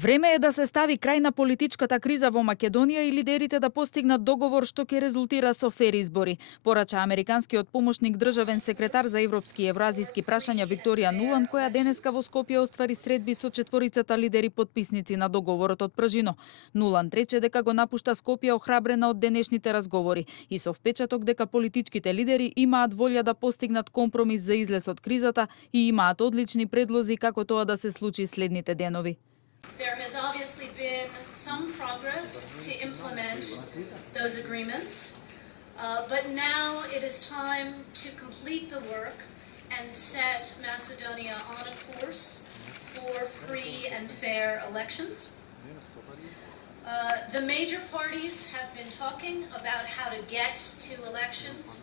Време е да се стави крај на политичката криза во Македонија и лидерите да постигнат договор што ќе резултира со фер избори, порача американскиот помошник државен секретар за европски и евразиски прашања Викторија Нуланд, која денеска во Скопје оствари средби со четворицата лидери потписници на договорот од Пражино. Нуланд рече дека го напушта Скопје охрабрена од денешните разговори и со впечаток дека политичките лидери имаат волја да постигнат компромис за излез од кризата и имаат одлични предлози како тоа да се случи следните денови. There has obviously been some progress to implement those agreements, but now it is time to complete the work and set Macedonia on a course for free and fair elections. The major parties have been talking about how to get to elections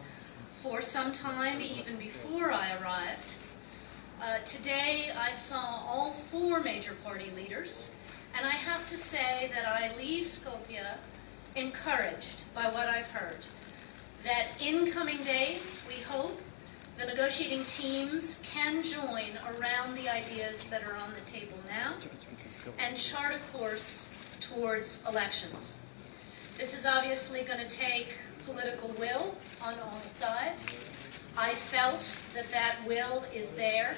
for some time, even before I arrived. Today I saw all four major party leaders, and I have to say that I leave Skopje encouraged by what I've heard. That in coming days, we hope the negotiating teams can join around the ideas that are on the table now and chart a course towards elections. This is obviously going to take political will on all sides. I felt that that will is there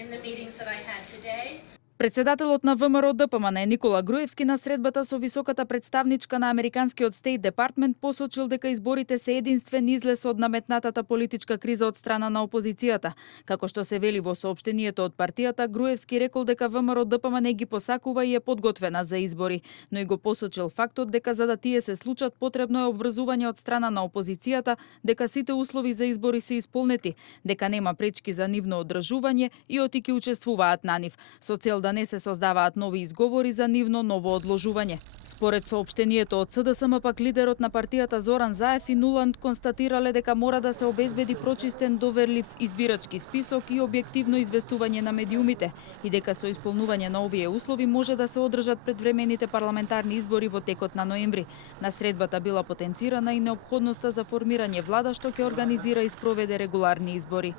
in the meetings that I had today. Председателот на ВМРО-ДПМН Никола Груевски на средбата со високата представничка на американскиот Стейт Департмент посочил дека изборите се единствен излез од наметнатата политичка криза од страна на опозицијата. Како што се вели во соопштението од партијата, Груевски рекол дека ВМРО-ДПМН ги посакува и е подготвена за избори, но и го посочил фактот дека за да тие се случат потребно е обврзување од страна на опозицијата дека сите услови за избори се исполнети, дека нема пречки за нивно одржување и оти ќе учествуваат на нив, со цел да не се создаваат нови изговори за нивно ново одложување. Според соопштението од СДСМ пак лидерот на партијата Зоран Заев и Нуланд констатирале дека мора да се обезбеди прочистен, доверлив избирачки список и објективно известување на медиумите и дека со исполнување на овие услови може да се одржат предвремените парламентарни избори во текот на ноември. На средбата била потенцирана и неопходноста за формирање влада што ќе организира и спроведе регуларни избори.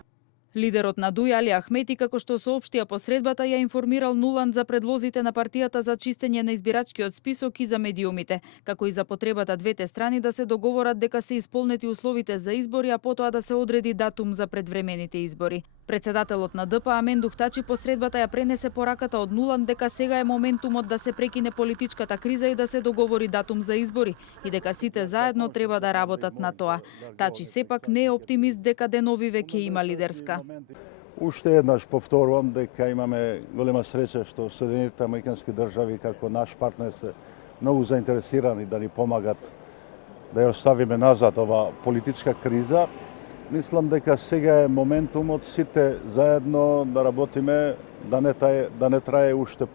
Лидерот на ДУИ Али Ахмети, како што соопштија по средбата, ја информирал Нуланд за предлозите на партијата за чистење на избирачкиот список и за медиумите, како и за потребата двете страни да се договорат дека се исполнети условите за избори, а потоа да се одреди датум за предвремените избори. Председателот на ДП Амендух Тачи по средбата ја пренесе пораката од Нуланд дека сега е моментумот да се прекине политичката криза и да се договори датум за избори и дека сите заедно треба да работат на тоа. Тачи сепак не е оптимист дека деновиве ќе има лидерска. Уште еднаш повторувам дека имаме голема среќа што Соединетите Американски држави како наш партнер се многу заинтересирани да ни помагат да ја оставиме назад ова политичка криза. Мислам дека сега е моментумот сите заедно да работиме да не трае уште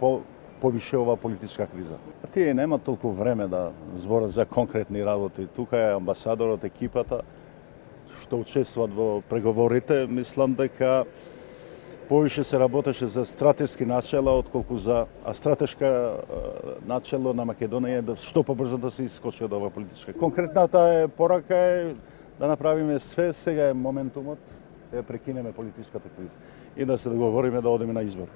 повише ова политичка криза. Тие нема толку време да зборат за конкретни работи. Тука е амбасадорот, екипата што учествуваат во преговорите. Мислам дека повише се работеше за стратешки начела отколку за стратешка начело на Македонија да што побрзо да се искочи од ова политичка. Конкретната порака е да направиме све, сега е моментумот да прекинеме политичката криза и да се договориме да одиме на избори.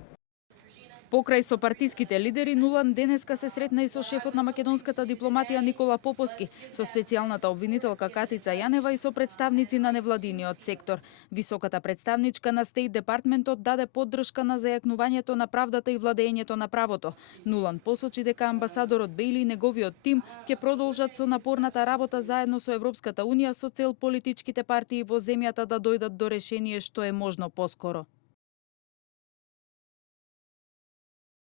Покрај со партиските лидери, Нуланд денеска се сретна и со шефот на македонската дипломатија Никола Поповски, со специјалната обвинителка Катица Јанева и со представници на невладиниот сектор. Високата представничка на Стейт Департментот даде поддршка на зајакнувањето на правдата и владењето на правото. Нуланд посочи дека амбасадорот Бејли и неговиот тим ќе продолжат со напорната работа заедно со Европската унија со цел политичките партии во земјата да дојдат до решение што е можно поскоро.